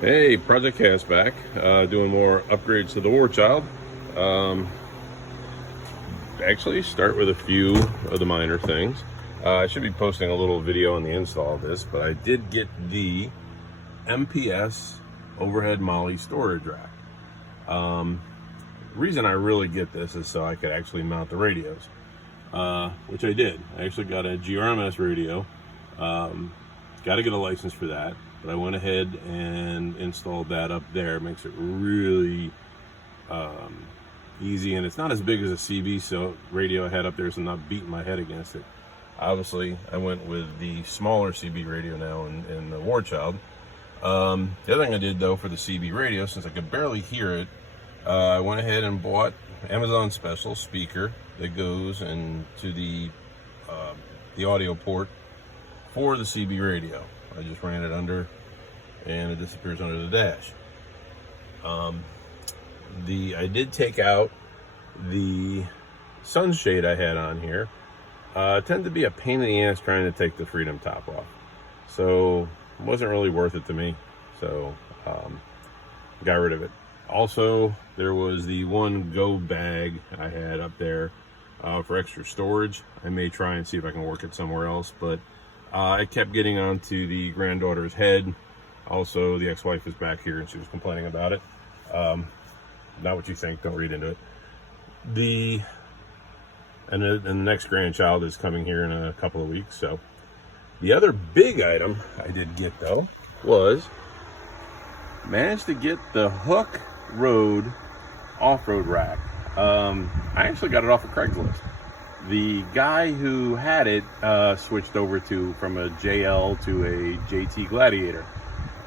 Hey, Project Cast back, doing more upgrades to the War Child. Um, Actually, start with a few of the minor things. I should be posting a little video on the install of this, but I did get the MPS overhead MOLLE storage rack. The reason I really get this is so I could actually mount the radios, which I did. I actually got a GRMS radio. Got to get a license for that, but I went ahead and installed that up there. It makes it really easy, and it's not as big as a CB so radio I had up there, so I'm not beating my head against it. Obviously, I went with the smaller CB radio now in the War Child. The other thing I did though for the CB radio, since I could barely hear it, I went ahead and bought Amazon special speaker that goes into the audio port for the CB radio. I just ran it under, and it disappears under the dash. I did take out the sunshade I had on here. It tended to be a pain in the ass trying to take the Freedom top off, so it wasn't really worth it to me. So got rid of it. Also, there was the one Go bag I had up there for extra storage. I may try and see if I can work it somewhere else, but it kept getting onto the granddaughter's head. Also, the ex-wife is back here and she was complaining about it. Not what you think, don't read into it. And the next grandchild is coming here in a couple of weeks. So the other big item I did get though was managed to get the Hook Road off-road rack. I actually got it off of Craigslist. The guy who had it switched over from a JL to a JT Gladiator,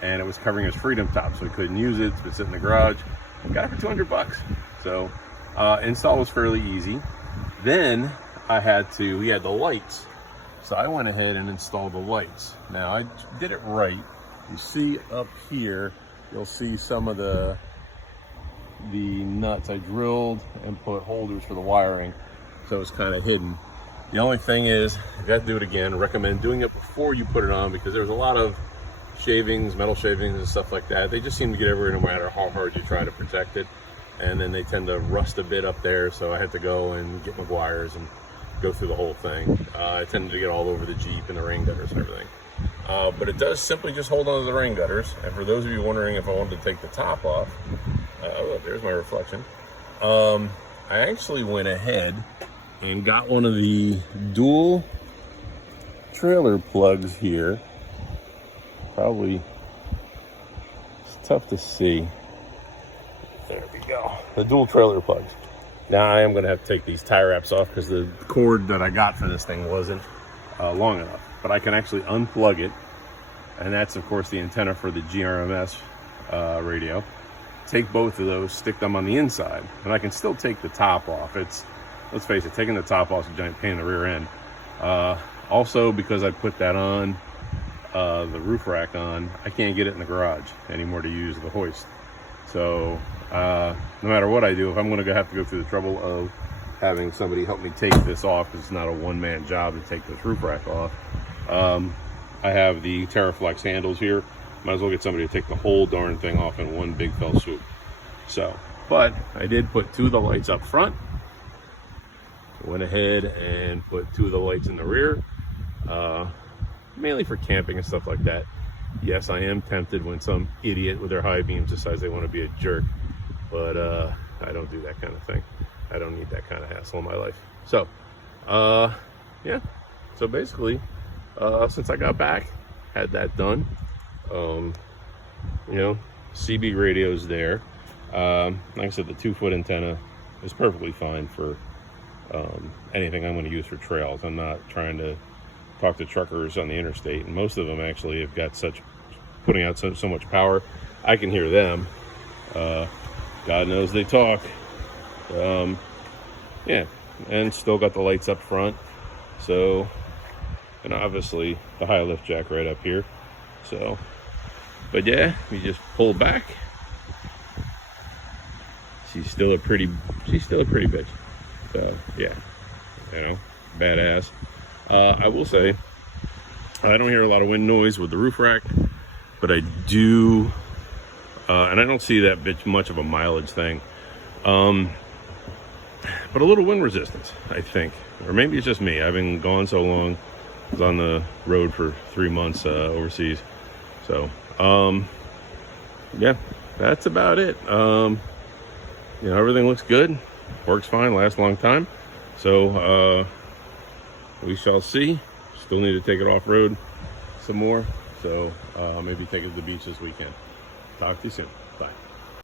and it was covering his Freedom top, so he couldn't use it. It's been sitting in the garage. Got it for $200. So install was fairly easy. Then he had the lights, so I went ahead and installed the lights. Now I did it right. You see up here, you'll see some of the nuts I drilled and put holders for the wiring, so it's kind of hidden. The only thing is, you got to do it again. I recommend doing it before you put it on, because there's a lot of shavings, metal shavings and stuff like that. They just seem to get everywhere no matter how hard you try to protect it, and then they tend to rust a bit up there, so I had to go and get my wires and go through the whole thing. I tended to get all over the Jeep and the rain gutters and everything. But it does simply just hold onto the rain gutters. And for those of you wondering if I wanted to take the top off, oh, there's my reflection. I actually went ahead and got one of the dual trailer plugs here. Probably, it's tough to see. There we go. The dual trailer plugs. Now I am going to have to take these tie wraps off because the cord that I got for this thing wasn't long enough. But I can actually unplug it. And that's, of course, the antenna for the GRMS radio. Take both of those, stick them on the inside, and I can still take the top off. Let's face it, taking the top off is a giant pain in the rear end. Also, because I put that on, the roof rack on, I can't get it in the garage anymore to use the hoist. So no matter what I do, if I'm going to have to go through the trouble of having somebody help me take this off, because it's not a one-man job to take this roof rack off, I have the TerraFlex handles here. Might as well get somebody to take the whole darn thing off in one big fell swoop. So, but I did put two of the lights up front. Went ahead and put two of the lights in the rear, mainly for camping and stuff like that. Yes, I am tempted when some idiot with their high beams decides they want to be a jerk, but I don't do that kind of thing. I don't need that kind of hassle in my life. So, yeah. So basically, since I got back, had that done. CB radio's there. Like I said, the 2-foot antenna is perfectly fine for anything I'm going to use for trails. I'm not trying to talk to truckers on the interstate, and most of them actually have got putting out so much power. I can hear them. God knows they talk. Yeah, and still got the lights up front. So, and obviously the high lift jack right up here. So, but yeah, you just pull back. She's still a pretty bitch. So yeah, badass. I will say, I don't hear a lot of wind noise with the roof rack, but I do and I don't see that much of a mileage thing. But a little wind resistance, I think. Or maybe it's just me. I've been gone so long. I was on the road for 3 months overseas. So, yeah, that's about it. Everything looks good. Works fine, lasts a long time. So, we shall see. Still need to take it off-road some more. So, maybe take it to the beach this weekend. Talk to you soon. Bye.